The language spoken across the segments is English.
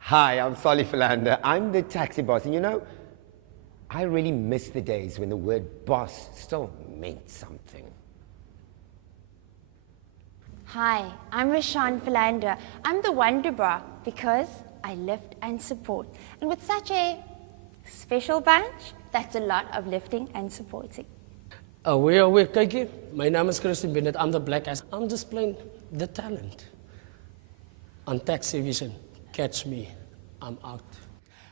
Hi, I'm Soli Philander. I'm the taxi boss. And you know, I really miss the days when the word boss still meant something. Hi, I'm Roshan Philander. I'm the Wonder Bra because I lift and support. And with such a special bunch, that's a lot of lifting and supporting. Kyk hier. My naam is Christian Bennett. I'm the black ass. I'm just playing the talent. On Taxivision, catch me. I'm out.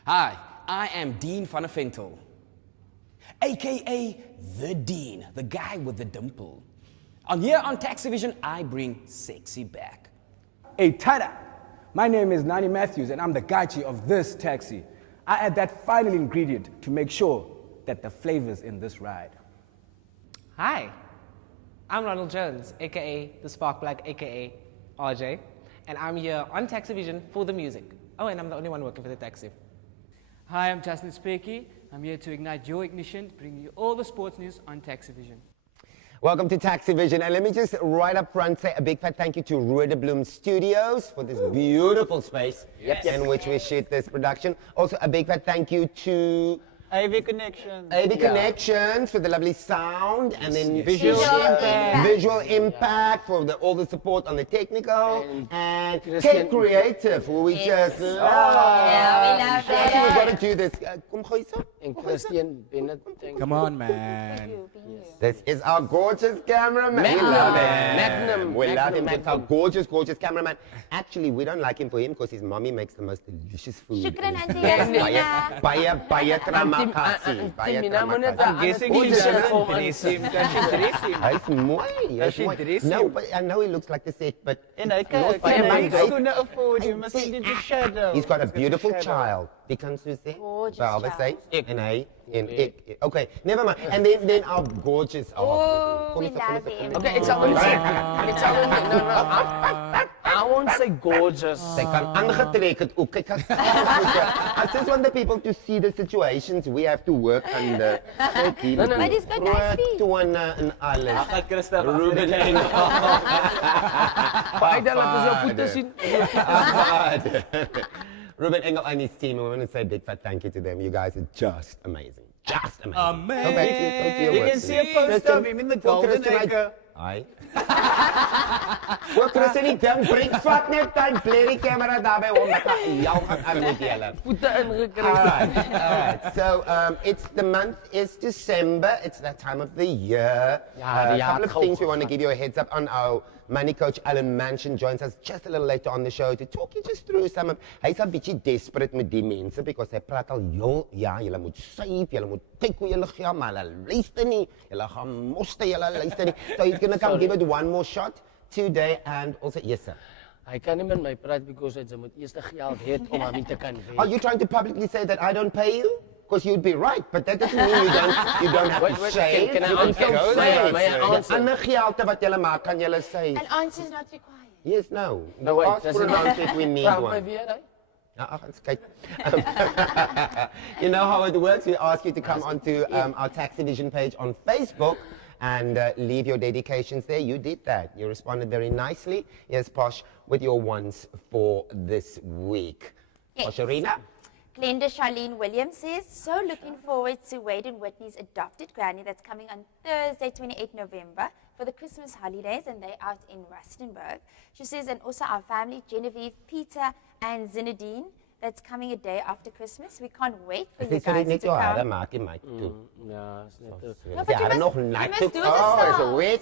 Hi, I am Dean van der Ventel, aka the Dean, the guy with the dimple. And here on Taxivision, I bring sexy back. Hey, tada! My name is Nani Matthews, and I'm the gachi of this taxi. I add that final ingredient to make sure that the flavor's in this ride. Hi, I'm Ronald Jones, aka the Spark Black, aka RJ, and I'm here on Taxivision for the music. Oh, and I'm the only one working for the taxi. Hi, I'm Justin Speaky. I'm here to ignite your ignition, bring you all the sports news on Taxivision. Welcome to Taxivision. And let me just right up front say a big fat thank you to Rode Bloom Studios for this beautiful space in which we shoot this production. Also, a big fat thank you to AV Connections. AV Connections for the lovely sound, and then visual impact for all the support on the technical, and Tech Creative, who we just love. Yeah, we love Actually, we've it. got to do this. Kom gou so. And Christian Bennett. Come on, man. This is our gorgeous cameraman. We love him. We love him. That's our gorgeous, gorgeous cameraman. Actually, we don't like him for him because his mommy makes the most delicious food. Shukran, Auntie Yasmina. Baie tramakasi. Baie tramakasi. I'm guessing he's dressing. Hy's mooi. Hy's mooi. No, but I know he looks like the set, but En hy it's not kan fun. niks kunnen afford. You must see the shadow. He's got a beautiful child. Wie kan so sê? Gorgeous Behalwe sy child. en hy en ek. Okay, never mind. And then our gorgeous. Oh, kom we eens, kom love eens, him. kom eens. Okay, I won't say gorgeous. Sy kan aangetrek het ook. Kyk. I just want the people to see the situations we have to work under. But he's got nice feet. En alles. Ruben Engel. Baie dat ons jou voete sien. Ruben Engel and his team, we want to say a big fat thank you to them. You guys are just amazing. Just amazing. Go back to your You work, can see a please. poster of him in the golden Christian, acre. Hi. Wel, Christian, die ding breek vat net tyd, bly die camera daarbij om, dat jou gaan aan moet julle. Voete ingekry. Alright. So it's the month is December. It's that time of the year. A couple of things we want to give you a heads up on. Our money coach Alan Manshon joins us just a little later on the show to talk you just through some of. Hy's 'n bietjie desperate met die mense because hy praat al julle moet save, julle moet kyk hoe julle geld, maar hulle luister nie. Julle gaan moste, julle luister nie. So he's going to come give it one more shot today, and also yes sir. Hy kan nie met my praat because hy moet eers geld hê om hom te kan wen. Are you trying to publicly say that I don't pay you? Because you'd be right, but that doesn't mean you don't have to say. Can I You can answer? still Say, my Die answer. ander gehalte wat julle maak, kan julle sê. An answer is not required. Yes, no. No, wait, Ask for an answer if we need Vraag my one. weer, hè? Ag, eens kyk. You know how it works. We ask you to come onto our Taxivision page on Facebook and leave your dedications there. You did that. You responded very nicely. Yes, Posh, with your ones for this week. Yes. Posharina? Glenda Charlene Williams says, so looking forward to Wade and Whitney's adopted granny that's coming on Thursday, 28 November for the Christmas holidays, and they're out in Rustenburg. She says, and also our family, Genevieve, Peter, and Zinedine, that's coming a day after Christmas. We can't wait for you Dis net guys to jou hare come. maak jy my toe. Ja, is net. No, but you nog must nat. do the Oh, it's a song. wet.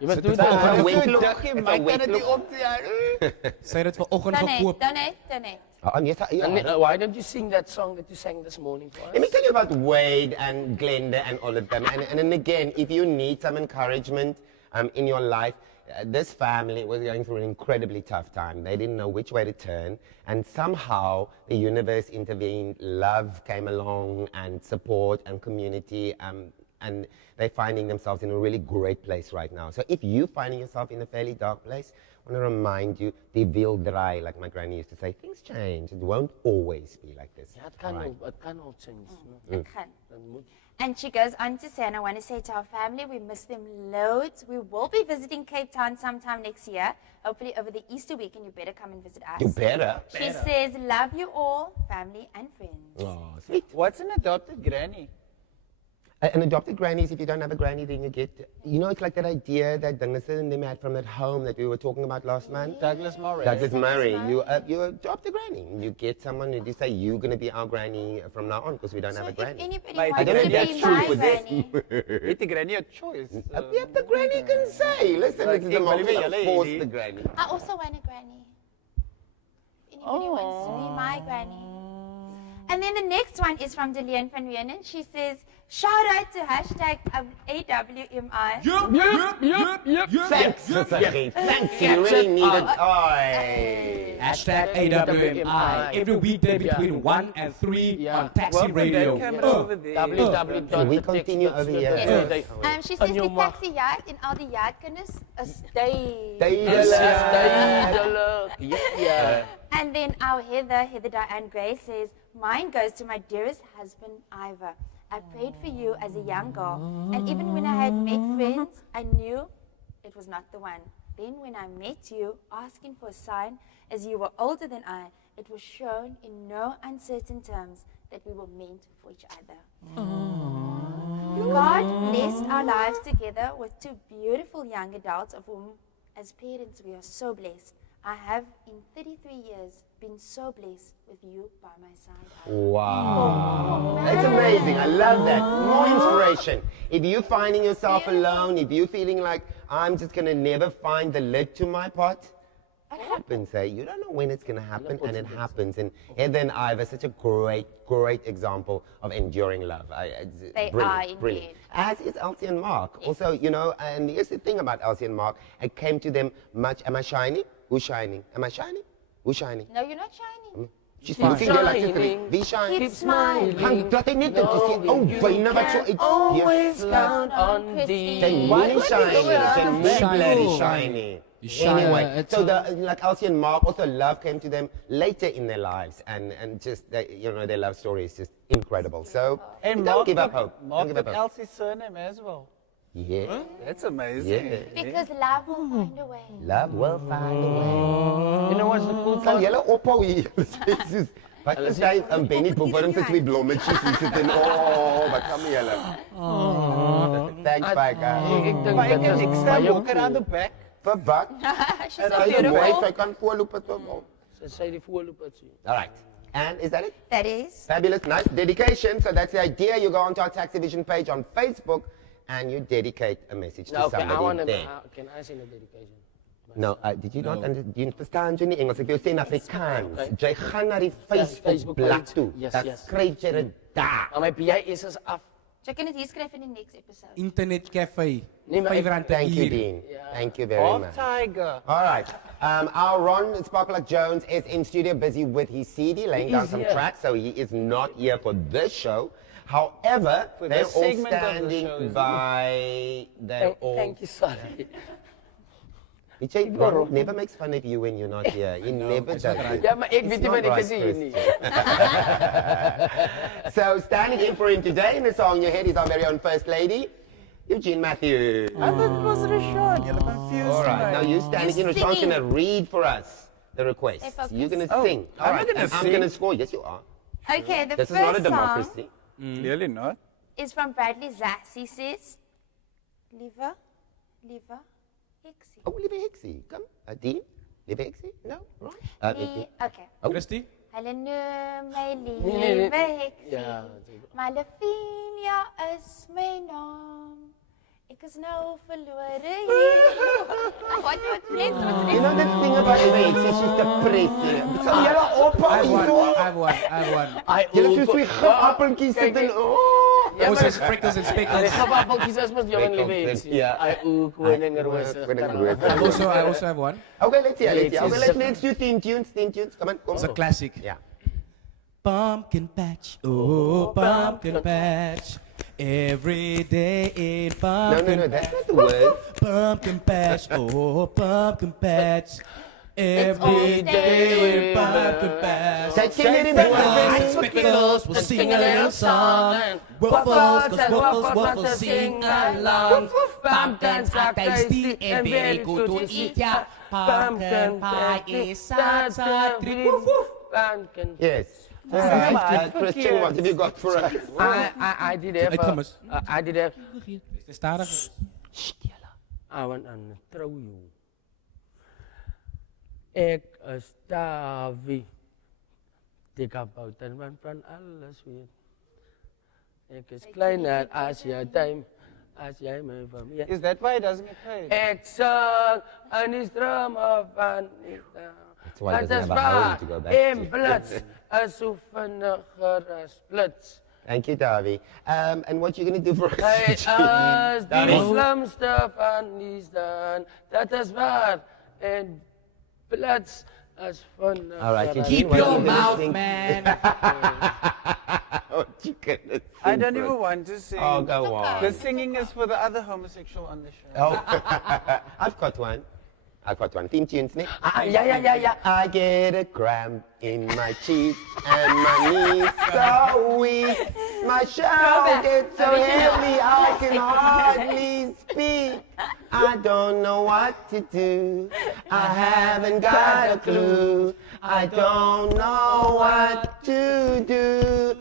Jy moet doen It's a dit. wet look. Daggie, It's a my wet kan dit nie look. op die Sy het dit vanoggend gekoop. Donate. Oh, yes, yeah. Why don't you sing that song that you sang this morning for us? Let me tell you about Wade and Glenda and all of them. And then again, if you need some encouragement in your life, this family was going through an incredibly tough time. They didn't know which way to turn. And somehow the universe intervened. Love came along and support and community. And they're finding themselves in a really great place right now. So if you're finding yourself in a fairly dark place, I want to remind you, die wil draai, like my granny used to say, things change. It won't always be like this. Ja, het kan Alright. ook, het kan ook change. It can. And she goes on to say, and I want to say to our family, we miss them loads. We will be visiting Cape Town sometime next year, hopefully over the Easter weekend. You better come and visit us. You better. She says, love you all, family and friends. Oh, sweet. What's an adopted granny? An adopted granny is if you don't have a granny, then you get, you know, it's like that idea that Douglas and them had from that home that we were talking about last month. Douglas Murray. Douglas Murray. You adopt a granny. You get someone and you say, you're going to be our granny from now on because we don't have a If granny. anybody Mate, wants I don't know to if that's be true my for this. granny, Get the granny a choice. Yeah, the granny can say, listen, Like, this is the ek wil moment nie of julle force hê the nie. granny. I also want a granny. If anybody wants to be my granny. And then the next one is from Delian van Wienen. She says, shout out to hashtag AWMI. Thanks, Sister G. Thanks, you really needed. Hashtag AWMI. Every weekday between 1 and 3 on Taxi Radio. Can we continue over here? Yes. She says die taxi yard en al die yardkinders is And then our Heather Diane Gray says, mine goes to my dearest husband, Ivor. I prayed for you as a young girl, and even when I had met friends, I knew it was not the one. Then when I met you, asking for a sign, as you were older than I, it was shown in no uncertain terms that we were meant for each other. God blessed our lives together with two beautiful young adults of whom, as parents, we are so blessed. I have, in 33 years, been so blessed with you by my side. Wow. That's amazing. I love that. More inspiration. If you're finding yourself alone, if you're feeling like, I'm just going to never find the lid to my pot, it happens, eh? You don't know when it's going to happen, and it happens. And Heather and Ivor are such a great example of enduring love. They brilliant, are indeed. brilliant. As is Elsie and Mark. Yes. Also, you know, and here's the thing about Elsie and Mark. It came to them much, am I shining? Who's shining? Am I shining? Who's shining? No, you're not shining. She's looking there like she's be shining. Keep smiling. Dat hy net dit is. Oh, byna wat so iets. Always count on thee. They're really shining. They're really shining. Anyway, so like Elsie and Mark, also love came to them later in their lives, and just you know, their love story is just incredible. So don't give up hope. Mark took Elsie's surname as well. Yeah. That's amazing. Yeah. Because love will find a way. Love will find a way. You know what's the cool Sal part? julle ophou hier. Jesus. Wat is hy? Benny Boevorm se twee blommetjies hier sit en wat gaan met julle? Thanks, Faika. Maar ek kan niks staan walk around the back. Vir wat? She's so Sy beautiful. kan voorloop het. All right. And is that it? That is. Fabulous, nice dedication. So that's the idea. You go onto our Taxivision page on Facebook and you dedicate a message to somebody there. Can I sing a dedication? No, did you not understand? You verstaan jy nie Engels? Ek wil sê in Afrikaans. Jy gaan na die Facebook bladsy toe. Dan skryf jy dit daar. Maar my PA is af. Jy kan dit hier skryf in die next episode. Internet cafe. Thank you, Dean. Thank you very much. Tiger. All right. Our Ron Sparkler Jones is in studio busy with his CD, laying down some tracks, so he is not here for this show. However, they're all standing by. Thank you, Soli. Ron never makes fun of you when you're not here. He never does it. Ja, maar ek It's weet nie not wat ek right, gesê Chris. nie. So standing in for him today in the song Your Head is our very own First Lady, Eugene Matthews. I thought it was Roshan. You're confused. All right, now you standing in. Rashawn's going to read for us the request. You're going to sing. All I'm right, not gonna and I'm sing. going to score. Yes, you are. Okay, the This is not a first song democracy. Really not. is from Bradley Zass. He says, Lieve Heksie. Oh, Lieve Heksie. Come. Dean? Lieve Heksie? No? Ron? Okay. Oh. Christy? Hulle noem my Lieve Heksie. Ja, Maar Lavinia is my naam. Ek is nou verlore hier. What place was You know that thing about Lieve Heksie? She's depressing. So julle ophou I hierso. have one. Julle soos twee gipappeltjies sit en Roses, freckles and speckles. Ek gaan appeltjies as mos jong lief. Ja. Ai o koning rose. I also have one. Okay, let's hear. Let's do theme tunes. Come on. It's a classic. Yeah. Pumpkin patch, oh pumpkin patch. Every day in pumpkin No, that's not the word. Pumpkin patch, oh pumpkin patch. Every day we're back to back. Spectacles will sing a little song. Waffles sing along. Pumpkins are tasty and very good to eat. Yeah. Pumpkin pie is such a treat. Yes. Christian, what have you got for us? I did have. I did have. Stadig. I want to throw you. Ek is Davie. Ik heb buiten van alles weet. Ik is kleiner als je duim, als jij me van je. Is that why it doesn't get paid? Ik zang aan die stromen van die That's why it doesn't have a home to go back in to. blits, als oefeniger als blits. Thank you, Davy. And what you going to do for us? Hij Eugene? is die slimste van die staan, dat is waar. En blits als van All right, Eugene, Keep what your you gonna mouth, sing? man. What you gonna sing I don't for even us? want to sing. Oh, go on. The singing is for the other homosexual on the show. Oh, I've got one. I've got one. Theme tunes, Nick. Yeah. I get a cramp in my cheek and my knees so weak. My shoulder gets so heavy I can hardly speak. I don't know what to do. I haven't got a clue. I don't know what to do.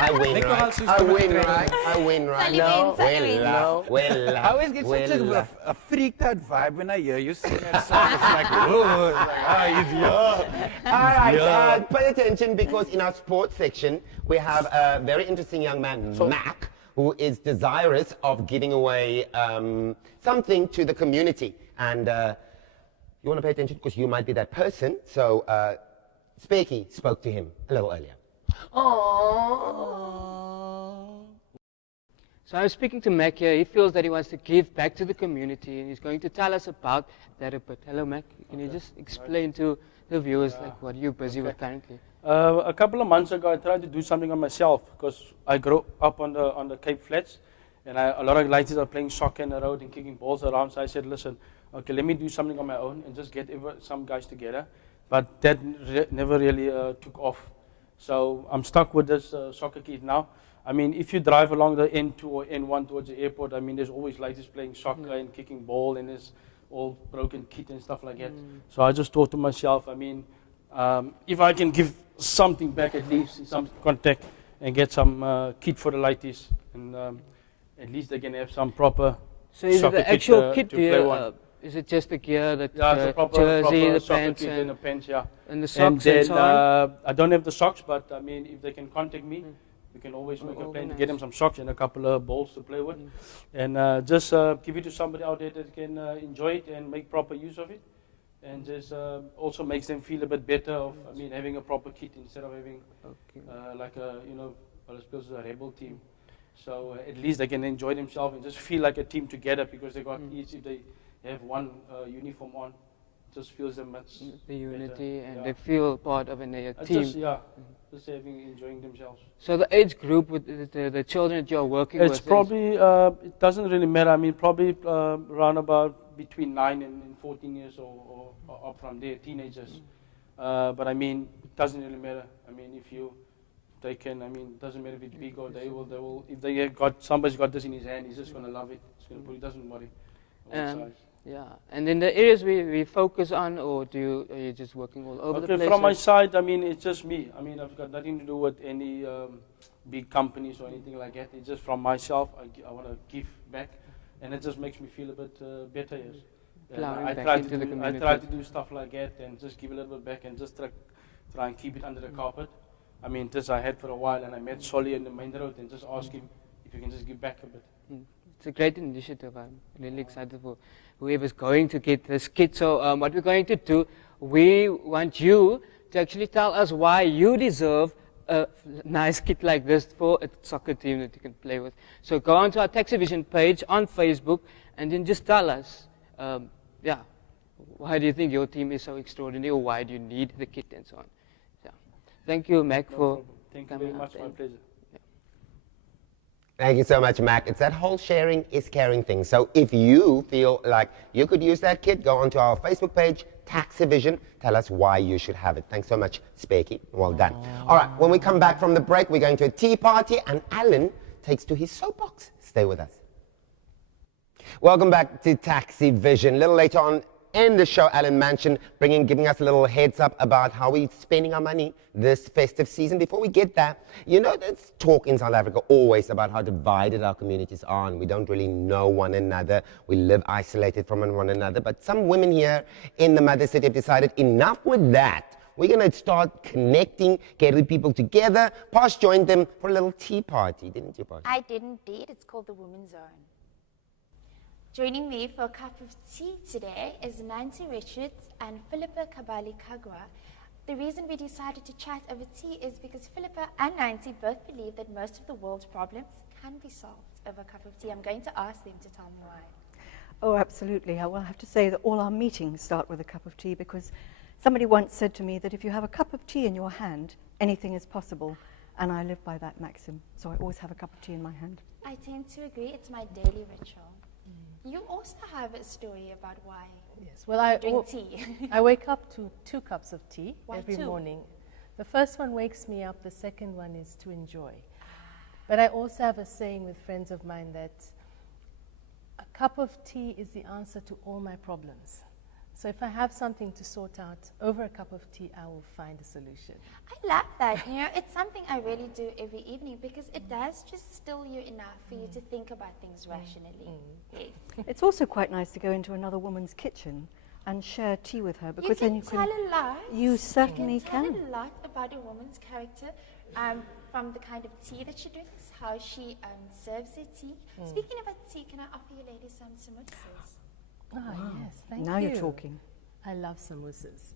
I win, right? I win, right? I win, right? Sally wins. Well, I always get such a freaked out vibe when I hear you sing that song. It's like, whoa, it's like, he's young. All right, pay attention because in our sports section, we have a very interesting young man, Mac, who is desirous of giving away something to the community. And you want to pay attention because you might be that person. So Speaky spoke to him a little earlier. So I was speaking to Mac here. He feels that he wants to give back to the community, and he's going to tell us about that a bit. Hello, Mac. Can you just explain to the viewers like what you're busy with currently? A couple of months ago, I tried to do something on myself because I grew up on the Cape Flats, and a lot of ladies are playing soccer in the road and kicking balls around. So I said, listen, okay, let me do something on my own and just get some guys together. But that never really took off. So I'm stuck with this soccer kit now. I mean, if you drive along the N2 or N1 towards the airport, I mean, there's always ladies playing soccer and kicking ball, and there's all broken kit and stuff like that. So I just thought to myself, I mean, if I can give something back at least, some contact, and get some kit for the ladies, and at least they can have some proper So is it soccer the actual kit kit to play here? on. Is it just the gear, the Yeah, it's a proper jersey, the soccer pants, kit and the pants, yeah. and the And socks then and so on? I don't have the socks, but I mean, if they can contact me, we can always make a plan to get them some socks and a couple of balls to play with, and just give it to somebody out there that can enjoy it and make proper use of it, and just also makes them feel a bit better of, I mean, having a proper kit instead of having like a, you know, a rebel team. So at least they can enjoy themselves and just feel like a team together because they got each, if they have one uniform on, just feels them much The unity, better. and they feel part of a team. Just enjoying themselves. So the age group with the children that you're working with? It's probably, it doesn't really matter. I mean, probably around about between 9 and 14 years or up from there, teenagers. But I mean, it doesn't really matter. I mean, they can, I mean, it doesn't matter if it's big or they will, if they have somebody's got this in his hand, he's just going to love it. He's going to put it, doesn't worry. Yeah, and in the areas we focus on, or are you just working all over the place? From my side, I mean, it's just me. I mean, I've got nothing to do with any big companies or anything like that. It's just from myself. I want to give back, and it just makes me feel a bit better. Yes. I try to do stuff like that and just give a little bit back and just try and keep it under the carpet. I mean, this I had for a while, and I met Soli in the main road and just asked him if he can just give back a bit. It's a great initiative. I'm really excited for whoever's going to get this kit. So what we're going to do, we want you to actually tell us why you deserve a nice kit like this for a soccer team that you can play with. So go onto our Taxivision page on Facebook and then just tell us, why do you think your team is so extraordinary, or why do you need the kit and so on. Yeah. Thank you, Mac, for Thank you coming very much. out My and- pleasure. Thank you so much, Mac. It's that whole sharing is caring thing. So if you feel like you could use that kit, go onto our Facebook page, Taxivision. Tell us why you should have it. Thanks so much, Specky. Well done. All right, when we come back from the break, we're going to a tea party, and Alan takes to his soapbox. Stay with us. Welcome back to Taxivision. A little later on in the show, Alan Manshon giving us a little heads up about how we're spending our money this festive season. Before we get there, you know, there's talk in South Africa always about how divided our communities are, and we don't really know one another. We live isolated from one another. But some women here in the mother city have decided enough with that. We're going to start connecting, getting people together. Posh joined them for a little tea party, didn't you, Posh? I did indeed. It's called the Women's Zone. Joining me for a cup of tea today is Nancy Richards and Philippa Kabali Kagwa. The reason we decided to chat over tea is because Philippa and Nancy both believe that most of the world's problems can be solved over a cup of tea. I'm going to ask them to tell me why. Oh, absolutely. I will have to say that all our meetings start with a cup of tea, because somebody once said to me that if you have a cup of tea in your hand, anything is possible. And I live by that maxim, so I always have a cup of tea in my hand. I tend to agree. It's my daily ritual. You also have a story about why yes. Well, I drink tea. I wake up to 2 cups of tea Why every 2? morning. The first one wakes me up, the second one is to enjoy. But I also have a saying with friends of mine that a cup of tea is the answer to all my problems. So if I have something to sort out, over a cup of tea, I will find a solution. I love that. You know, it's something I really do every evening because it does just still you enough for you to think about things rationally. Yes. It's also quite nice to go into another woman's kitchen and share tea with her, because then you tell a lot. You certainly can. You can tell a lot about a woman's character from the kind of tea that she drinks, how she serves her tea. Speaking about tea, can I offer you ladies some samosas? Oh, yes, thank you. Now you're talking. I love samosas.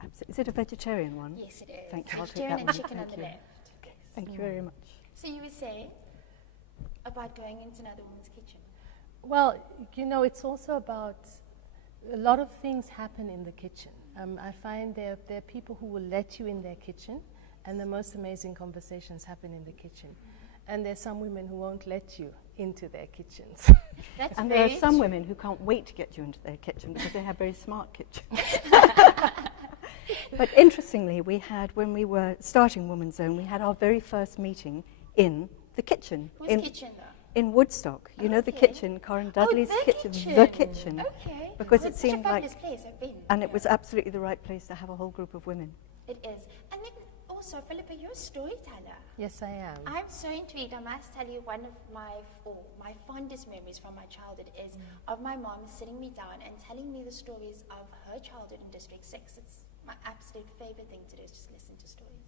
Absolutely. Is it a vegetarian one? Yes, it is. Thank you. I'll take Vegetarian that and one. chicken Thank on the you. left. Thank you very much. So you were saying about going into another woman's kitchen? Well, you know, it's also about a lot of things happen in the kitchen. I find there are people who will let you in their kitchen, and the most amazing conversations happen in the kitchen. And there's some women who won't let you into their kitchens. And there are some women who can't wait to get you into their kitchen because they have very smart kitchens. But interestingly, we had, when we were starting Women's Zone, we had our very first meeting in the kitchen. Whose kitchen, though? In Woodstock. You know the kitchen, Corin Dudley's kitchen. The kitchen. Okay. Because Oh, it it's such a seemed like, fabulous place. I've been. and it was absolutely the right place to have a whole group of women. It is. And then also, Philippa, you're a storyteller. Yes, I am. I'm so intrigued. I must tell you, one of my fondest memories from my childhood is of my mom sitting me down and telling me the stories of her childhood in District 6. It's my absolute favorite thing to do, is just listen to stories.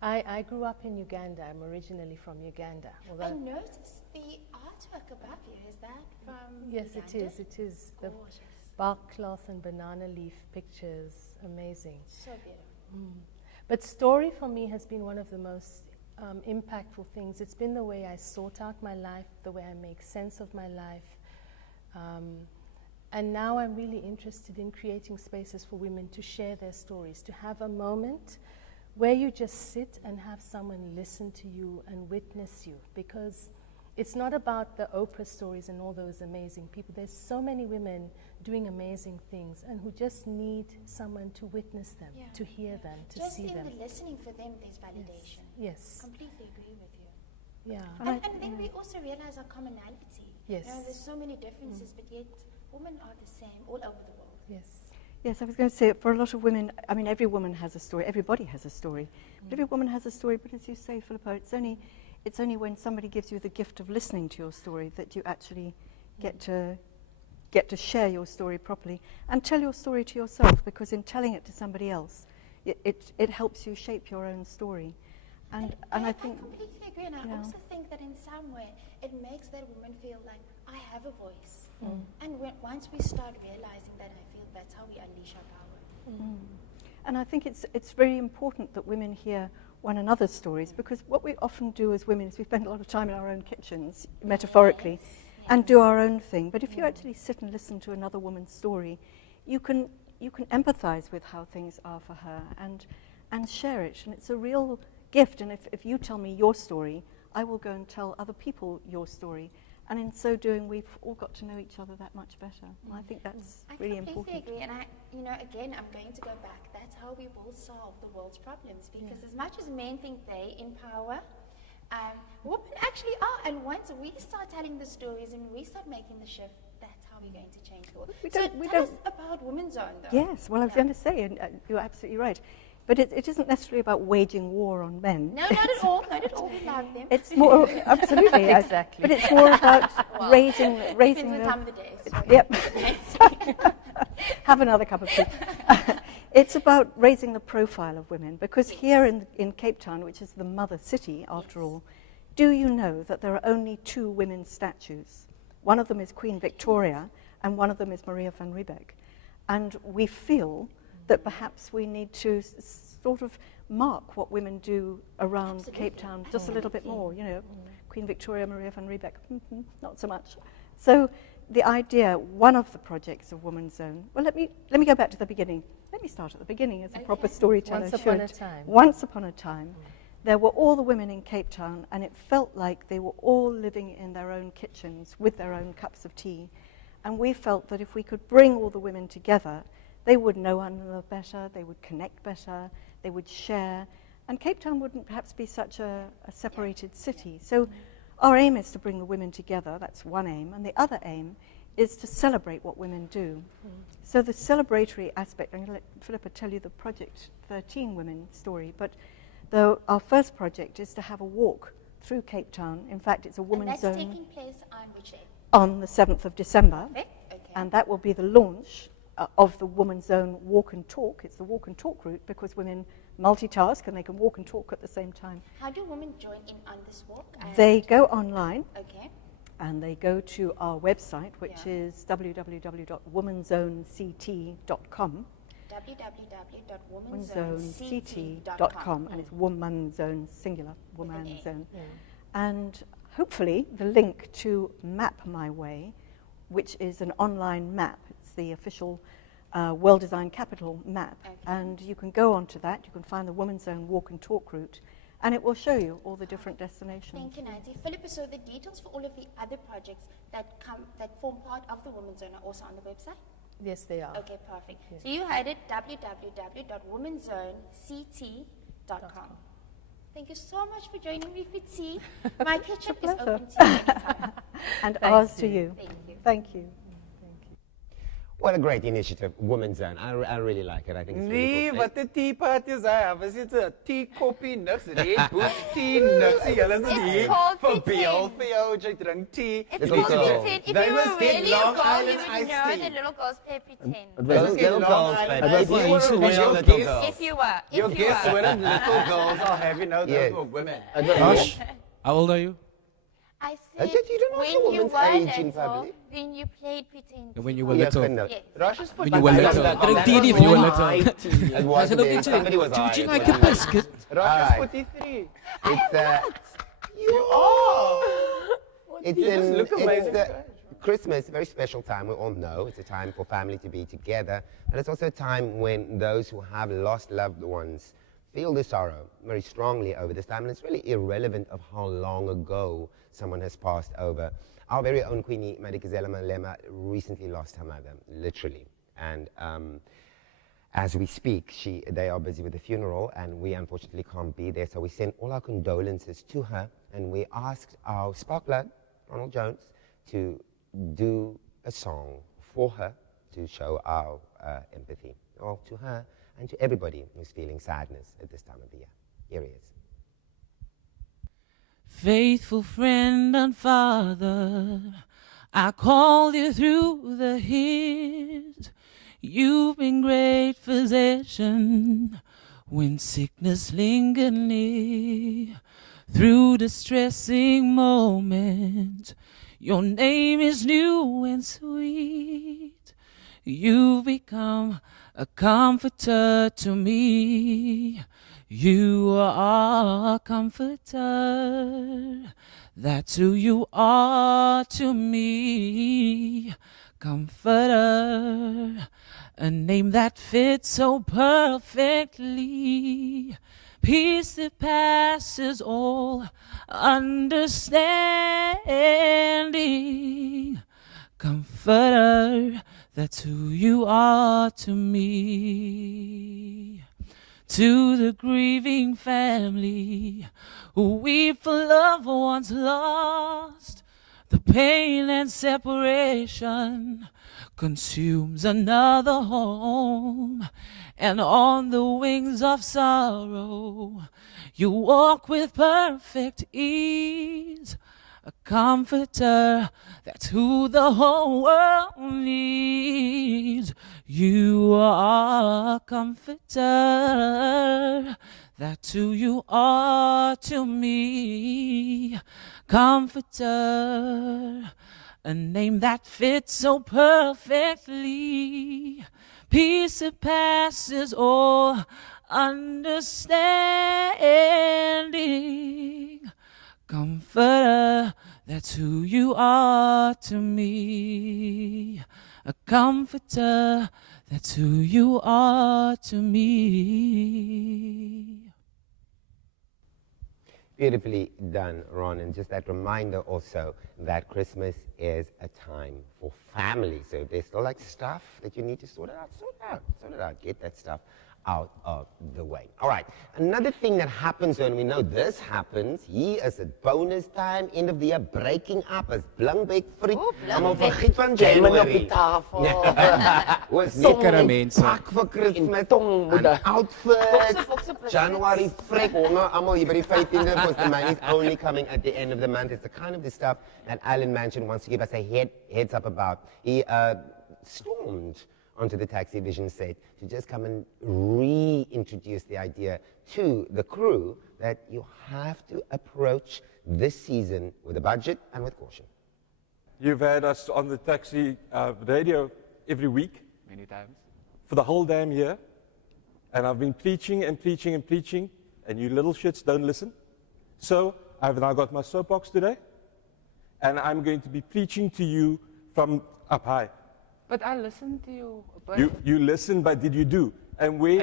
I grew up in Uganda. I'm originally from Uganda. I noticed the artwork above you. Is that from Yes, Uganda? it is. It is. The Gorgeous. bark cloth and banana leaf pictures. Amazing. So beautiful. But story for me has been one of the most impactful things. It's been the way I sort out my life, the way I make sense of my life. And now I'm really interested in creating spaces for women to share their stories, to have a moment where you just sit and have someone listen to you and witness you. Because it's not about the Oprah stories and all those amazing people. There's so many women doing amazing things and who just need someone to witness them, to hear them, to just see them. Just in the listening for them, there's validation. Yes. Completely agree with you. Yeah. And then we also realize our commonality. Yes. You know, there's so many differences, but yet women are the same all over the world. Yes. Yes, I was going to say, for a lot of women, I mean, every woman has a story. Everybody has a story. But every woman has a story. But as you say, Philippa, it's only when somebody gives you the gift of listening to your story that you actually get to share your story properly and tell your story to yourself, because in telling it to somebody else, it helps you shape your own story. And I think... I completely agree, and I also think that in some way it makes that woman feel like, I have a voice. And once we start realizing that, I feel that's how we unleash our power. And I think it's very important that women hear one another's stories, because what we often do as women is we spend a lot of time in our own kitchens, metaphorically, and do our own thing. But if you actually sit and listen to another woman's story, you can empathize with how things are for her and share it. And it's a real gift. And if you tell me your story, I will go and tell other people your story. And in so doing, we've all got to know each other that much better. I think that's really important. I completely agree, and again, I'm going to go back. That's how we will solve the world's problems, because as much as men think they empower, women actually are. And once we start telling the stories and we start making the shift, that's how we're going to change the world. Tell us about Women's Zone, though. Yes, well, I was going to say, and you're absolutely right. But it isn't necessarily about waging war on men. No, not at all. Not at all. We love them. It's more, absolutely. Exactly. But it's more about raising depends on the time of the day. Yep. Have another cup of tea. It's about raising the profile of women, because here in Cape Town, which is the mother city, after all, do you know that there are only 2 women's statues? One of them is Queen Victoria, and one of them is Maria van Riebeeck. And we feel that perhaps we need to sort of mark what women do around Cape Town just a little bit more. You know, Queen Victoria, Maria van Riebeeck, not so much. So the idea, one of the projects of Women's Zone, well, let me go back to the beginning. Let me start at the beginning as a proper storyteller Once upon a time. Once upon a time, there were all the women in Cape Town, and it felt like they were all living in their own kitchens with their own cups of tea. And we felt that if we could bring all the women together, they would know one another better, they would connect better, they would share, and Cape Town wouldn't perhaps be such a separated city. So our aim is to bring the women together, that's one aim, and the other aim is to celebrate what women do. So the celebratory aspect, I'm going to let Philippa tell you the Project 13 Women story, but our first project is to have a walk through Cape Town. In fact, it's a Women's Zone. And that's taking place on which day? On the 7th of December. Perfect. Okay. And that will be the launch of the Women's Zone Walk and Talk. It's the walk and talk route because women multitask and they can walk and talk at the same time. How do women join in on this walk? They go online. Okay. And they go to our website, which is www.womanzonect.com. www.womanzonect.com. And it's Woman Zone, singular, Woman Zone. And hopefully the link to Map My Way, which is an online map. It's the official World Design Capital map. And you can go onto that, you can find the Women's Zone Walk and Talk route, and it will show you all the different destinations. Thank you, Nancy. Philippa, so the details for all of the other projects that form part of the Women's Zone are also on the website? Yes, they are. Okay, perfect. Yes. So you had it www.womanzonect.com. Thank you so much for joining me for tea. My kitchen is open to you anytime. And ours to you. Thank you. Thank you. What a great initiative, Women's Zone. I really like it. I think it's really cool. Wat 'n tea party is hy? Was dit 'n tea koppie niks, Red Bull tea niks. Julle is hier verbeel vir jou, jy drink tea. It's called pretend. If you were really a girl, you would know that little girls play pretend. Little girls play If you were. Your guests weren't little girls, I'll have you know those were women. Roshan, how old are you? I said you don't know when your you woman's were age in little, public. then you played pretend. When you were little. Yes. Roshan's When you were little. Drink tea if you were little. Somebody was Would you like a biscuit? Roshan's 43. It's Christmas, a very special time. We all know it's a time for family to be together, and it's also a time when those who have lost loved ones feel the sorrow very strongly over this time, and it's really irrelevant of how long ago someone has passed over. Our very own Queenie Madikizela Malema recently lost her mother, literally, and as we speak, they are busy with the funeral, and we unfortunately can't be there, so we send all our condolences to her, and we asked our sparkplug, Ronald Jones, to do a song for her to show our empathy, or to her and to everybody who's feeling sadness at this time of the year. Here he is. Faithful friend and father, I call you through the years. You've been great physician when sickness lingered near. Through distressing moments, your name is new and sweet. You've become a comforter to me. You are a comforter. That's who you are to me. Comforter, a name that fits so perfectly. peace that passes all understanding. Comforter, that's who you are to me. To the grieving family who weep for loved ones lost, the pain and separation consumes another home, and on the wings of sorrow you walk with perfect ease. A comforter, that's who the whole world needs. You are a comforter, that's who you are to me. Comforter, a name that fits so perfectly. Peace that passes all understanding. Comforter, that's who you are to me. A comforter, that's who you are to me. Beautifully done, Ron, and just that reminder also that Christmas is a time for family. So if there's still like stuff that you need to sort it out, get that stuff out of the way. All right, another thing that happens when we know this happens, hier is het bonus time, end of the year, breaking up as Blangbek friet. Allemaal vergiet van January. op die tafel. Lekkere mense. Pak vir Christmas, en outfits, January friet. Allemaal hier by die 15de, because the money is only coming at the end of the month. It's the kind of the stuff that Alan Manshon wants to give us a heads up about. He stormed onto the Taxivision set to just come and reintroduce the idea to the crew that you have to approach this season with a budget and with caution. You've had us on the Taxi radio every week. Many times. For the whole damn year. And I've been preaching and preaching and preaching, and you little shits don't listen. So I've now got my soapbox today, and I'm going to be preaching to you from up high. But I listened to you. But You listen, but did you do? And where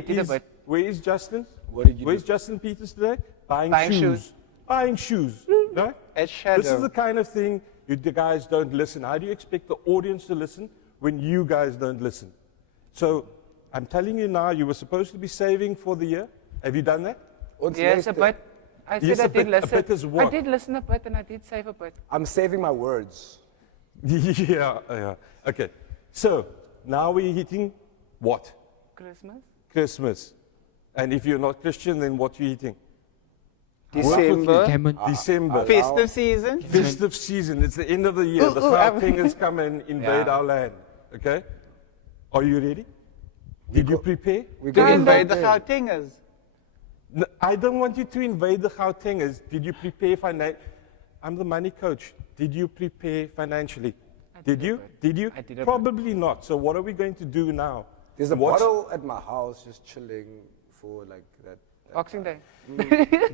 is Justin? What did you Where's do? Justin Peters today? Buying shoes. shoes. Buying shoes. Right? At Shadow. This is the kind of thing the guys don't listen. How do you expect the audience to listen when you guys don't listen? So I'm telling you now, you were supposed to be saving for the year. Have you done that? yes, a bit. I said Yes, I a did bit- a listen. bit is what? I did listen a bit and I did save a bit. I'm saving my words. yeah. Okay. So now we're hitting what? Christmas. Christmas. And if you're not Christian, then what are you eating? December. December. Festive season. Festive season. It's the end of the year. The Gautengers come and invade our land. Okay? Are you ready? Did you prepare? To invade the Gautengers. No, I don't want you to invade the Gautengers. Did you prepare financially? I'm the money coach. Did you prepare financially? Did you? Did you? I did a bit. Probably not. So what are we going to do now? There's a What's- bottle at my house just chilling for like that. Boxing Day.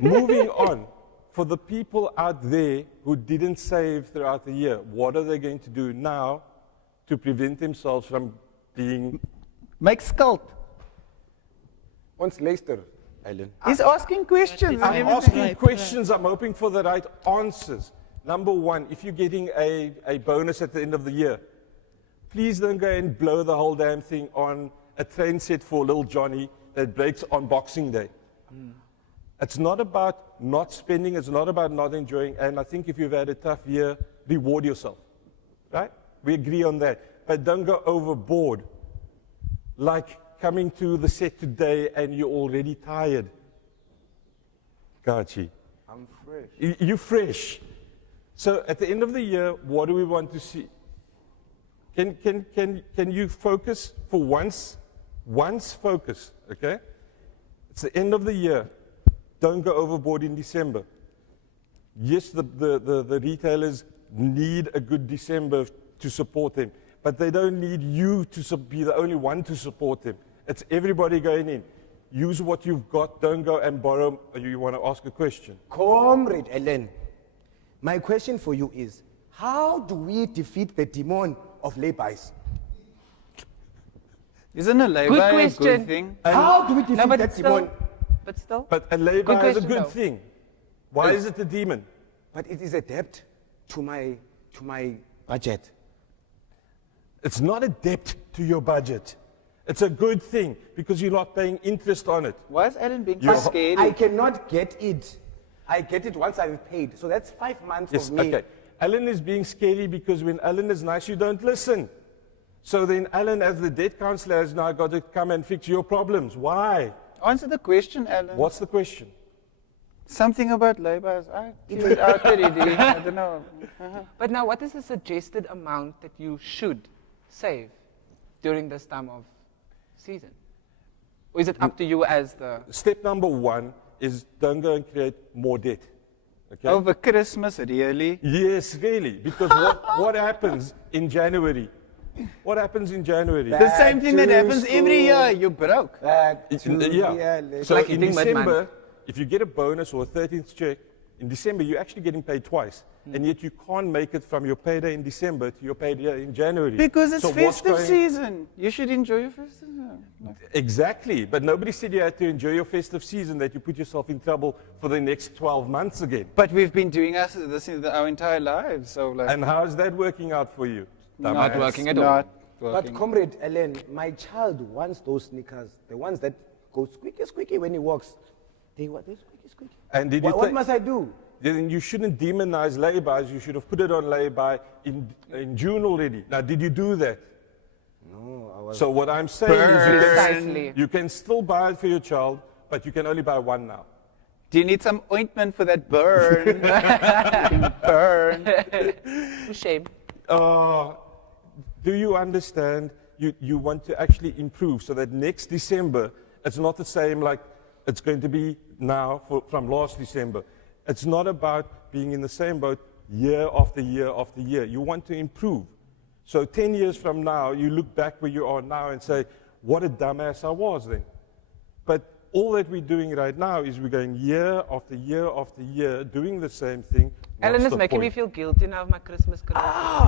Moving on, for the people out there who didn't save throughout the year, what are they going to do now to prevent themselves from being... Make skuld. Ons luister, Ellen. He's asking questions. and I'm everything. asking questions, I'm hoping for the right answers. Number one, if you're getting a bonus at the end of the year, please don't go and blow the whole damn thing on a train set for little Johnny that breaks on Boxing Day. It's not about not spending, it's not about not enjoying, and I think if you've had a tough year, reward yourself, right? We agree on that, but don't go overboard. Like coming to the set today and you're already tired. Gachi. I'm fresh. You're fresh. So at the end of the year, what do we want to see? Can you focus for once? Once focus, okay? It's the end of the year. Don't go overboard in December. Yes, the retailers need a good December to support them, but they don't need you to be the only one to support them. It's everybody going in. Use what you've got. Don't go and borrow. You want to ask a question? Comrade Ellen, my question for you is, how do we defeat the demon of lay-bys? Isn't a lay-by a good thing? How do we defeat that demon? but still. But a labor is a question, good though. thing. Why is it a demon? But it is a debt to my budget. It's not a debt to your budget. It's a good thing because you're not paying interest on it. Why is Alan being You're- so scared? I cannot get it. I get it once I've paid. So that's 5 months Yes, of me. okay. Alan is being scary because when Alan is nice, you don't listen. So then Alan, as the debt counselor, has now got to come and fix your problems. Why? Answer the question, Alan. What's the question? Something about labor. I figured out already. I don't know. But now, what is the suggested amount that you should save during this time of season? Or is it up to you as the... Step number 1 is don't go and create more debt. Okay? Over Christmas, really? Yes, really. Because what happens in January? What happens in January? The same thing that happens every year. You're broke. So in December, if you get a bonus or a 13th check, in December you're actually getting paid twice. And yet you can't make it from your payday in December to your payday in January. Because it's So what's festive going- season. You should enjoy your festive season. Exactly. But nobody said you had to enjoy your festive season, that you put yourself in trouble for the next 12 months again. But we've been doing this our entire lives. So like, And how's that working out for you? Not Dumbass? working at all. Not But working. comrade Ellen, my child wants those sneakers, the ones that go squeaky squeaky when he walks. They squeaky squeaky. And did you What take- must I do? Then you shouldn't demonize lay-bys. You should have put it on lay-by in June already. Now, did you do that? No, I was. So what I'm saying Precisely. is you can still buy it for your child, but you can only buy one now. Do you need some ointment for that burn? Burn. Shame. Do you understand? You want to actually improve so that next December, it's not the same like it's going to be now from last December. It's not about being in the same boat year after year after year. You want to improve. So 10 years from now, you look back where you are now and say, what a dumbass I was then. But all that we're doing right now is we're going year after year after year, doing the same thing. Ellen What's is the making me point? feel guilty now of my Christmas clothes.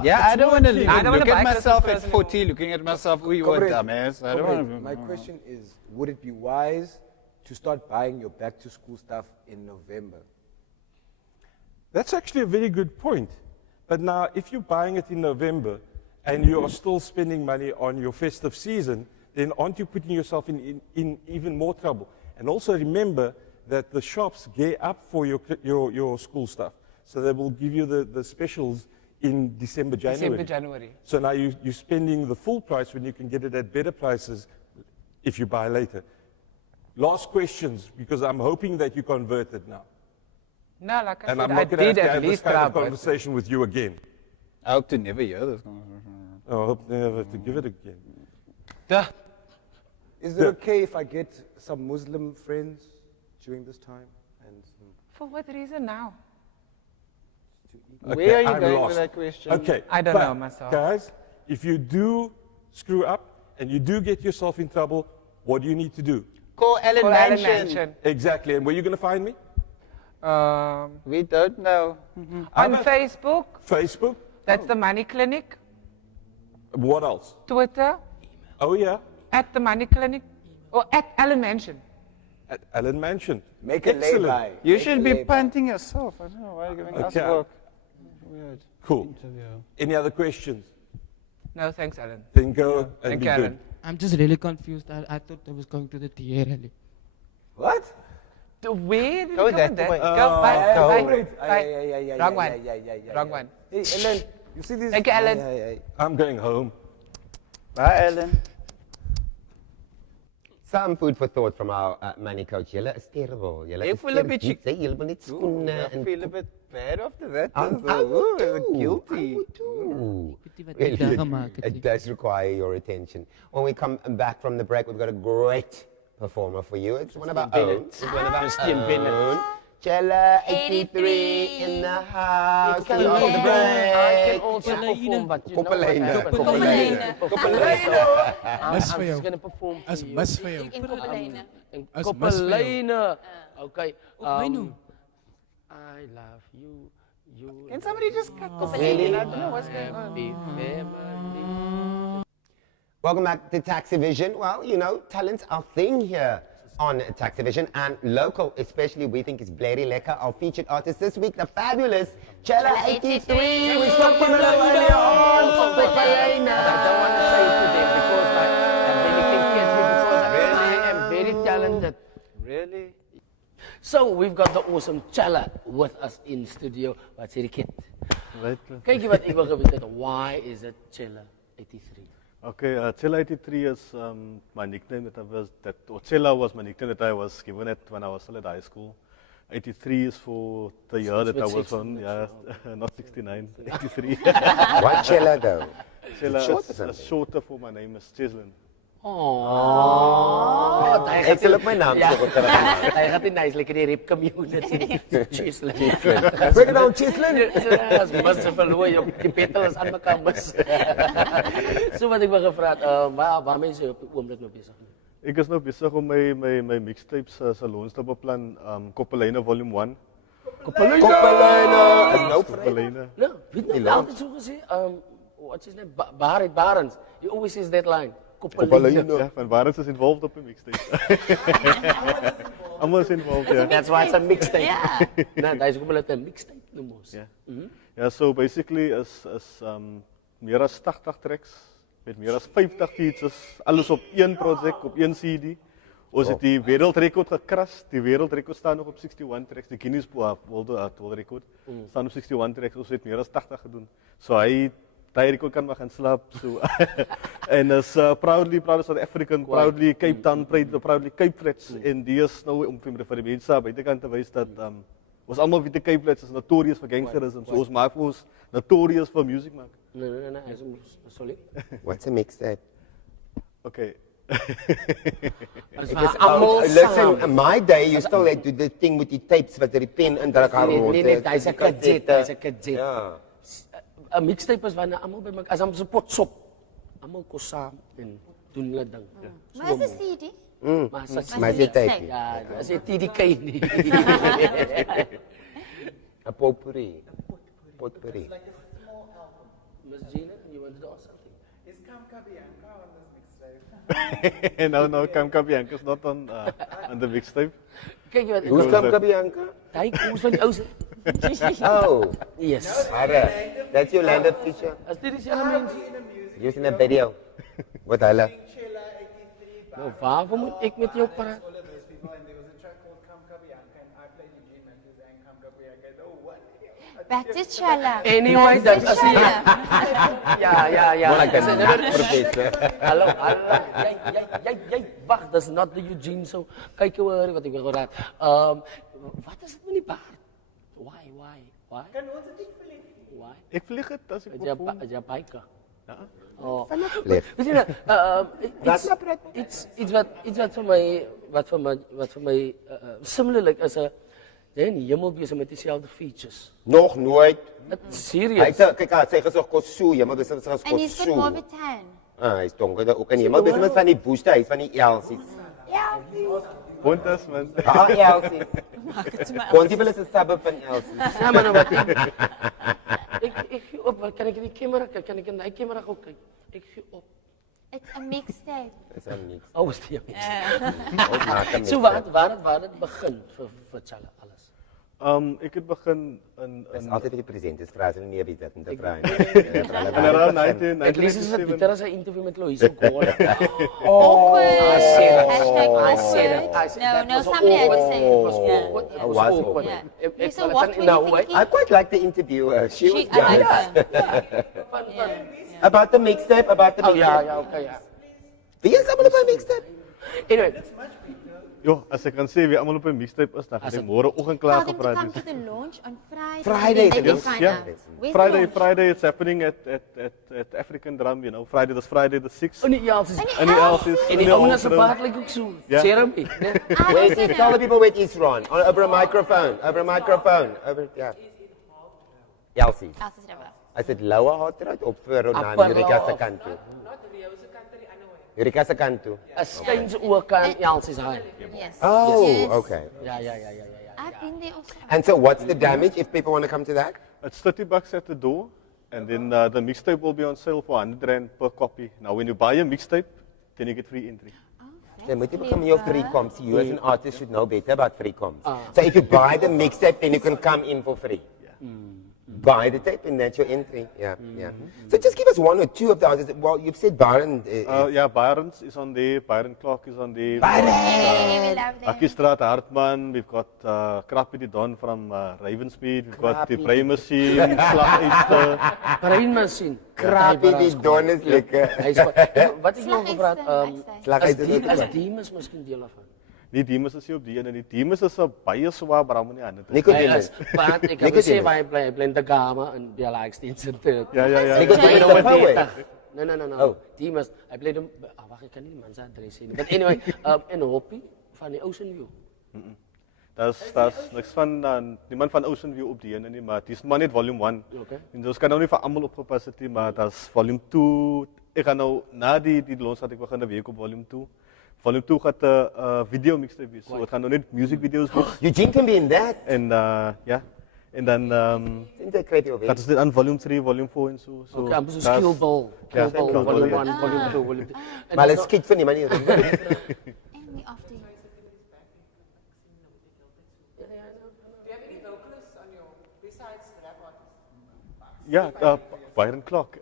Yeah, I don't want to I don't look wanna buy at myself Christmas at presents 40, looking at myself, oh, you are a Comrade, dumbass. I don't comrade, want to. my question is, would it be wise to start buying your back-to-school stuff in November? That's actually a very good point. But now, if you're buying it in November and you are still spending money on your festive season, then aren't you putting yourself in even more trouble? And also remember that the shops gear up for your school stuff. So they will give you the specials in December, January. December, January. So now you're spending the full price when you can get it at better prices if you buy later. Last questions, because I'm hoping that you converted now. No, like I And said, I'm I not going to did have at this least kind try. of conversation with you again. I hope to never hear this conversation. Oh, I hope never have to give it again. Duh. Is it okay if I get some Muslim friends during this time? And For what reason now? Okay, Where are you I'm going lost. with that question? Okay, I don't but, know myself. Guys, if you do screw up and you do get yourself in trouble, what do you need to do? Call Alan Call Alan Manshon. Manshon. Exactly, and where are you going to find me? We don't know. On Facebook, Facebook. that's the Money Clinic. What else? Twitter, Oh, yeah, at the Money Clinic, or at Alan Manshon. at Alan Manshon. make a Excellent. lay-by. You Make should a be lay-by. punting yourself. I don't know why you're giving us Okay. work. Weird. Cool. Interview. Any other questions? No, thanks, Alan. Then go and Thank be you, good. Alan. I'm just really confused. I thought I was going to the TA rally. What? Where did Go you go that with that? way. Go, bye, go. bye. Wrong one. Wrong one. Hey, Ellen, you see this? Thank you, Alan. I'm going home. Bye, Alan. Some food for thought from our money coach. Julle is terrible. Julle Ek is voel 'n bietjie- terrible. Julle wil net Ooh, skoene I en feel a bit bad after that. I Ooh, would too. guilty. I would too. Pity wat Well, jy daar gemaak het it nie. does require your attention. When we come back from the break, we've got a great performer for you. It's one of our own. It's one of our own. Chella 83 in the house. can Come on the I break. can also perform, but you know what Koppelene. happens. Koppelene. I'm Mis vir just jou. going to perform for As you. mis vir jou. In Koppelene. In As mis vir jou. Koppelene. Okay. myno. I love you. You Can somebody just cut Really? Koppelene? I don't know what's going on. happy family. Welcome back to Taxivision. Well, you know, talent's our thing here on Taxivision. And local, especially, we think is Blairy Lekker, our featured artist this week, the fabulous Chella 83. We spoke to her earlier on. But I don't want to say it to them because then you can catch me because I am very talented. Really? So we've got the awesome Chella with us in studio. Wat sê die kid? Right. Kyk jy wat ek wil geweet het. Why is it Chella 83? Okay, Chella 83 is my nickname or Chella was my nickname that I was given it when I was still at high school. 83 is for the year that I was on, yeah, not 69, 83. Why Chella though? Chella is shorter for my name is Cheslin. Oh, Ek sal ook my naam sê wat hulle maak. Hy gaan dit nice like in die rap community. Cheslin. Break it down, Cheslin. As mos verloor jy die petals aan mekaar mis. So wat ek wou gevra het, waar mense op die oomblik nou besig? Ek is nou besig om my mixtapes salons te beplan, Koppeleine Volume 1. Koppeleine is nou vry. Koppeleine. Ja, weet jy altyd so gesê, what's his name? Barends. He always says that line. Yeah, Van Barends is involved op een mixtape. Allemaal is involved, yeah. That's why it's a mixtape. No, dat is ook wel een mixtape noemen. Yeah, so basically is meer dan 80 tracks, met meer dan 50 features, alles op één project, op één CD. Ons het die wereldrecord gecrashed, die wereldrecord staan nog op 61 tracks, die Guinness World Record staan op 61 tracks, ons het meer dan 80 gedoen. So hy record kan maar gaan slaap. So. En is proudly South African, proudly Cape Town, proudly Cape Flats. En die is nou om vir die mense buitekant te wys dat ons almal weet die Cape Flats is notorious vir gangsterism. So ons maak vir ons notorious vir music maak. Nee, Soli. What's a mixtape? Okay. Listen, in my day, you still had to do the thing with die tapes wat die pen indruk haar rond. Nee, dis 'n cassette. Ja. 'n Mixtape is wanneer almal by mekaar, as ons 'n pot sop, almal kos saam en doen hulle ding. Maar is 'n CD? Maar is 'n tape. Ja, as jy TDK nie. 'n potpourri. Potpourri. Miss Gina, you want to ask something? Is Kamka Bianca on this mixtape? No, Kamka Bianca is not on the mixtape. Kyk jy wat? Who's Kamka Bianca? Hy kom van die ou se. Oh, yes. That's your Philander feature. As dit is julle mense. Jy's in 'n video. Wat hulle? Nou, waarvoor moet ek met jou praat? Back to Chella. Anyway, dat is nie. Ja. More like a professor. Hallo. Jy wag, dis not the Eugene so. Kyk hoor wat ek wil raad. Wat is dit met die baard? Why? Kan ons dit vlieg? Why? Ek vlieg dit as ek perform. As jy biker. Ja. Oh. Vlieg. Weet jy iets wat vir my similar like as 'n dan hemel besig met dieselfde features. Nog nooit. Serious. Kyk, sy gesog kos so, jy maar besig kos so. En he's got more of a tan. Hy's donker ook en jy maar besig met van die booster, hy's van die Elsies. Pontas man. Elsies. Pontivel is 'n suburb van Elsies. Ja, maar wat ek op, kan ek in die kamera kyk? Kan ek in die kamera ook kyk? Ek gee op. It's a mixtape. It's a mixtape. Oh, is die mixtape. So waar het begin vir Chella alles? Ek het begin in Dis altyd vir die presenters vra as hulle nie weet wat om te vra nie. Ek lees dit Peter as 'n interview met Louise Gordon. Awkward. I said it. No, somebody had to say it. Was awkward. Yeah. So what were you thinking? I quite like the interviewer. She was I nice. About the mixtape, Oh ja, okay. Wie is allemaal op een mixtape? Anyway. Jo, as ek kan sê wie almal op 'n mixtape is, dan gaan ek môre oggend klaar Tell them to gepraat come is. to the launch on Friday. Friday, They can yes, find yeah. out. Where's the launch? Friday it's happening at African Drum, you know. Friday the 6th. In die Elsies. In die Elsies. En die ouens se baard lyk ook so. Ja. Jeremy. Wait, tell the people where it is, Ron. Over a microphone. Yeah. Elsies. I said lower heart rate of Ronan, Eureka se kant toe. Eureka se kant toe. Steins ook aan Elsies hy. Yes. Oh, Yes. okay. Ja. I've been there also. And so what's the damage if people want to come to that? It's $30 at the door, and then the mixtape will be on sale for R100 per copy. Now, when you buy a mixtape, then you get free entry. Then moet jy begin met jou free comps. You as an artist should know better about free comps. So if you buy the mixtape, then you can come in for free. Buy the tape and that's your entry. Yeah. So just give us one or two of those. Well, you've said Byron. Yeah, Byron's is on there. Byron Clock is on there. We love them. Akistraat Hartman. We've got Krappy the Don from Ravensmead. We've got the Brain Machine. Slageister. Brain Machine. Krappy die Don is lekker. Wat ek nog gevraagd, as Demus miskien deel daarvan. Die Demus is nie op die ene nie. Demus is 'n baie swaar bram in die hande. Nicodemus. Maar ek kan sê waar hy bly in die Gama en die Laagstein se dit. Ja. Nicodemus is 'n poet. No. Demus, hy bly hom wag ek kan nie man se adres sê nie. But anyway, in Hoppie van die Ocean View. Das niks van niemand van Ocean View op die ene nie, maar dis maar net volume 1. Okay. En dus kan nou nie vir almal opgepas het nie, maar das volume 2. Ek gaan nou na die launch dat ek begin 'n week op volume 2. Volume 2 gaat video mixtape wees. So het gaan nou net music videos wees. Eugene can be in that. En ja. En dan gaat ons dit aan volume 3, volume 4 en so. Okay, so skill ball, volume 1, volume 2, volume 3. Maar let's kick van die manier. And we after you. Ja, Byron Clock.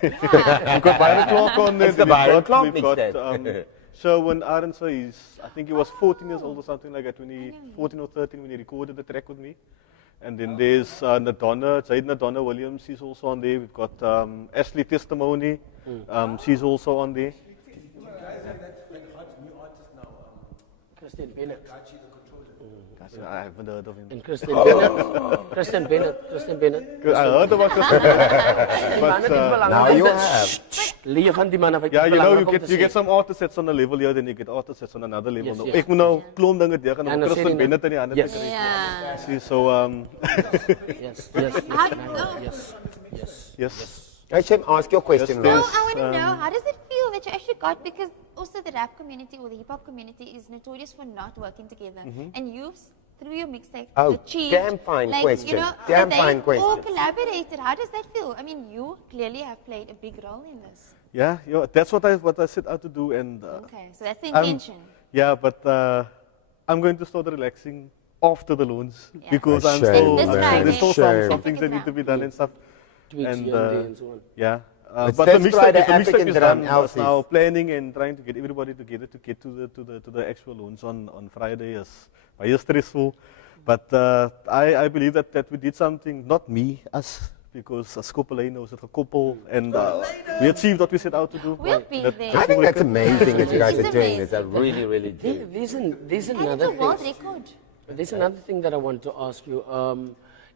We've got Byron Clock on there. It's the Byron Clock mixtape. Sherwin Arendse, I think he was 14 years old or something like that when he, 14 or 13 when he recorded the track with me. And then there's Jade Nadonna Williams, she's also on there. We've got Ashley Testimony, she's also on there. Christian Bennett. I haven't heard of him. And Christian Bennett. I heard about Christian Bennett. But now you have. Leer van die manne wat ja, you get some artists that's on a level here, then you get artists that's on another level. Yes. Ek moet nou klomp dinge deur gaan om Christian Bennett in die hande te kry. Yeah. See, so Yes. I should ask your question, No, Rose. I want to know, how does it feel that you actually got, because also the rap community or the hip hop community is notorious for not working together. And you've, through your mixtape, achieved, damn fine question. You know, Damn they fine question. all collaborated. How does that feel? I mean, you clearly have played a big role in this. Yeah, that's what I set out to do. And Okay, so that's the intention. Yeah, but I'm going to start relaxing after the launch because A I'm shame, still man. there's still Shame. some things that need to be done and stuff. Tweaks And here and there and so on. yeah. It's But the this Friday, mixtape African is Drum done. Elsies. Now planning and trying to get everybody together to get to the actual launch on Friday is very stressful. But I believe that we did something, not me, us, because as Koppelijn was it a couple, and we achieved what we set out to do. We'll be there. I think that's amazing that you guys It's are doing this. I amazing. really do. There's And it's another a world thing. record. There's another thing that I want to ask you.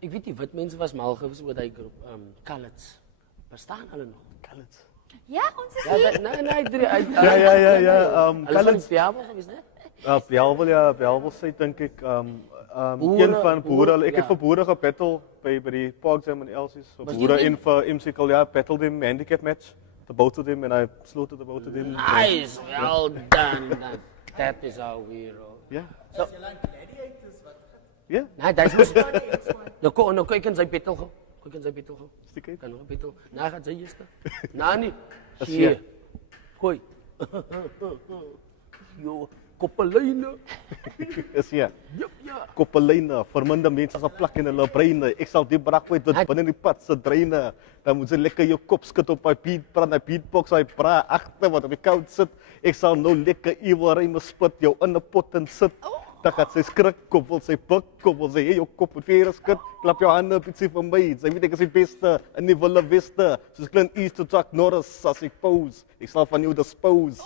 Ek weet nie wat mense was mal gewees oor daai groep Callets. Bestaan hulle nog? Callets. Ja, ons is Ja, hier. Ja. Callets Biabel gewees, né? Belwel sê dink ek een van boere. Ek het vir boere gebattle by die Park Jam in Elsies. So boere en vir MC ja, battled them handicap match. The both of them and I slaughtered the both of them. Nice, well done. That is how we roll. Yeah. So, Yeah. nee, dis mos. Nou kyk in sy battle gou. Kyk in sy battle gou. Stiek Kan nog battle. Nou gaan sy eerste. Nou nie. Hier. Gooi. Yo, Koppelyne. Is ja. Ja. Koppelyne, verminder mense as 'n plak in hulle breine. Ek sal die brak met dit binne die pad se dreine. Dan moet jy lekker jou kop skud op my beat, praat my beatbox, hy bra agter wat op die koud sit. Ek sal nou lekker iewer ryme spit jou in 'n pot en sit. Dan gaat sy skrik, kop wil sy buk, kop wil sy hê jou kop met vere skud. Klap jou hande op ietsie van my. Sy weet ek is die beste in die Wille Weste. Soos Clint Eastwood to Chuck Norris as ek pose. Ek sal van jou dispose.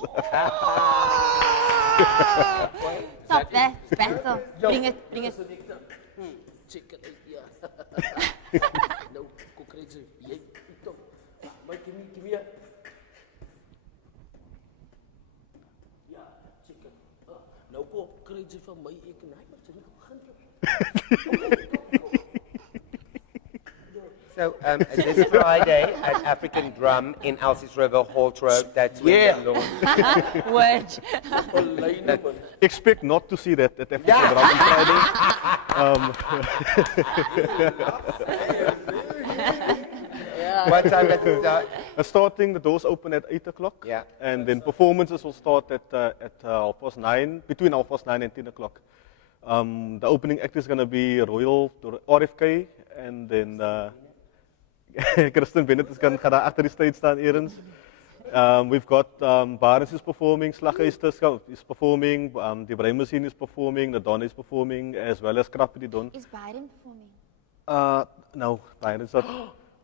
Stop there. Battle. Bring it. Check it out, ja. Nou, kom kry jy. Jy toe. Maar give me. Ja, check it. Nou kom kry jy van my ek en hy wat jy begin. So this Friday at African Drum in Elsie's River, Holt Road, that's when the launch. Word. Expect not to see that at African Drum on Friday. What time does it start? The doors open at 8 o'clock. Yeah. And then performances will start at 9:30, between 9:30 and 10 o'clock. The opening act is going to be Royal RFK, and then Kristen Bennett is going to achter die stage staan ergens. We've got Barnes is performing, Slaggeisters is performing, the Brain Machine is performing, the Don is performing, as well as Krappy the Don. Is Byron performing? No, Byron's not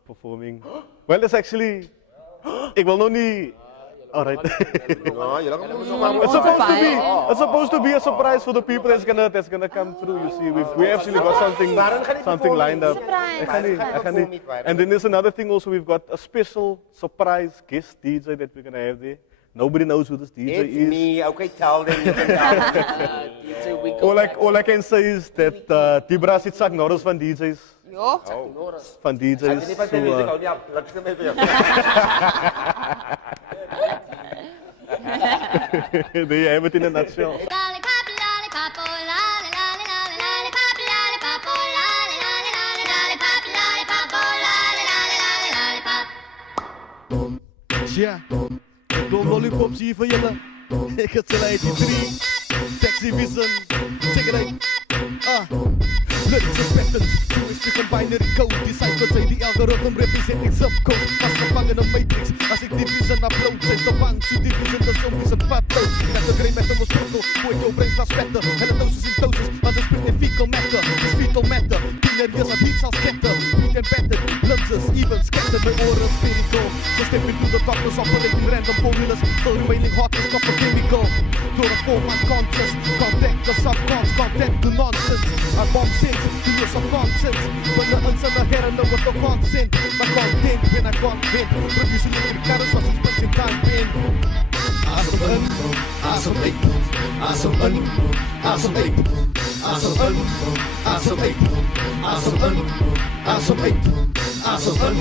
performing. Well, it's actually, ik wil nog niet. Alright. It's supposed to be a surprise for the people that's gonna come through. You see, we actually got something lined up. And then there's another thing also. We've got a special surprise guest DJ that we're gonna have there. Nobody knows who this DJ is. It's me. Okay, tell them. You can tell them. All I can say is that Dibra zit sak Norris van DJs. Ja, van DJs. There you have it in a nutshell. Ja, ik wil lollipops hier voor jullie. Ik het ze uit die 3. Taxivision, check it out. Lyrics are patterns, Jewish speaking binary code. Decipher say the algorithm representing subcode. Vastgevangen een matrix, als ik division upload. Zijn de bang, zo division, de zombies een fatload. Net een grey met een mosquito, hoe ik jouw brain laat spetten. Hele dosis in dosis, maar ze spreekt in fecal matter. Is fetal matter, tiener als heat als ketten. Beat and battered, lenses, even scatter. Mijn oren spherical, so stepping through the darkness, operating random formulas. Still remaining hardness, copper chemical. Door een form unconscious, contact the subcons, contact the nonsense. I bomb sense, to your subconscious. But the answer I had know what the consent. My content when I can't win. Producing the currents was his punch in time win. Awesome in, awesome eight, awesome in, awesome eight, awesome in, awesome eight, awesome in, awesome eight, awesome in,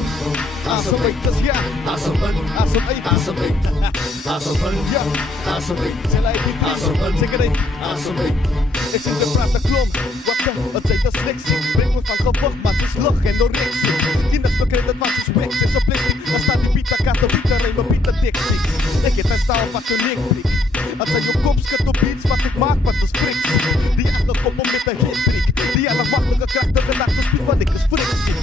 awesome eight, cause yeah, awesome in, awesome eight, awesome eight, awesome in, yeah, awesome eight, awesome in, check it out, awesome eight. Ik zit te praten klom, wat de, het zijn de selectie. Breng me van gewacht, maar het is lach en erectie. Kinders bekend het was is weg, het is een plastic. Dan staat die pita katten, pita rijmen, pita tekstiek. Ik heb een staal wat een nekprik. Het zijn je kopsket op iets wat ik maak, wat is frictie. Die achterkoppel met een hittrick. Die allemachtige krachtige nachtenspiel van ik is frictie.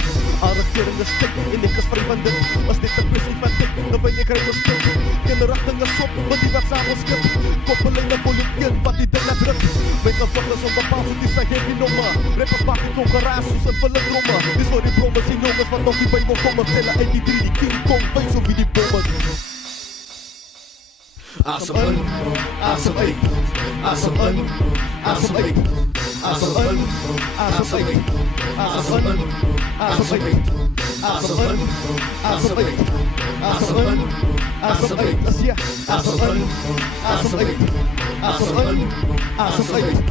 Al regerende stik, en ik is vrij van dit. Als dit een kwestie van dik, dan ben je krijg een spit. Kinderachtige sop, wat die wat samen skip. Koppeling naar volume 1, wat die ding naar druk. Met een vloggers onbepaald, zo die zijn heavy nummer. Rappers maken het ongeraas, soos een vullen drommen. Die sorry brommers, die jongens van nog die bij wil komen. Tellen uit die 3, die King Kong, wees of wie die bommen. Awesome in, awesome eight, awesome in, awesome eight, awesome in, awesome eight, awesome in, awesome eight, awesome in, awesome eight, awesome in, awesome eight, that's yeah, awesome in, awesome eight, awesome in, awesome eight.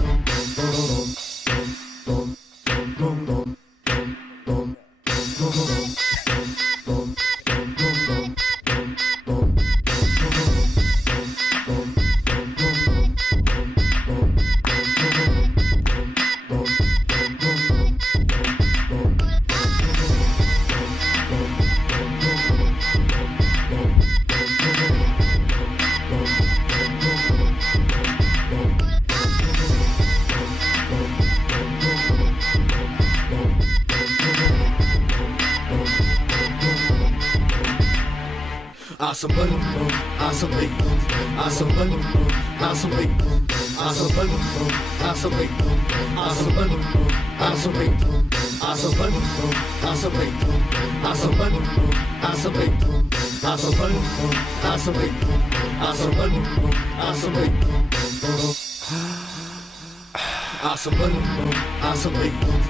Awesome in, awesome eight, awesome in, awesome eight, awesome in, awesome eight, awesome in, awesome eight, awesome in, awesome eight, awesome in, awesome eight, awesome in, awesome eight, awesome in, awesome eight, awesome in, awesome eight.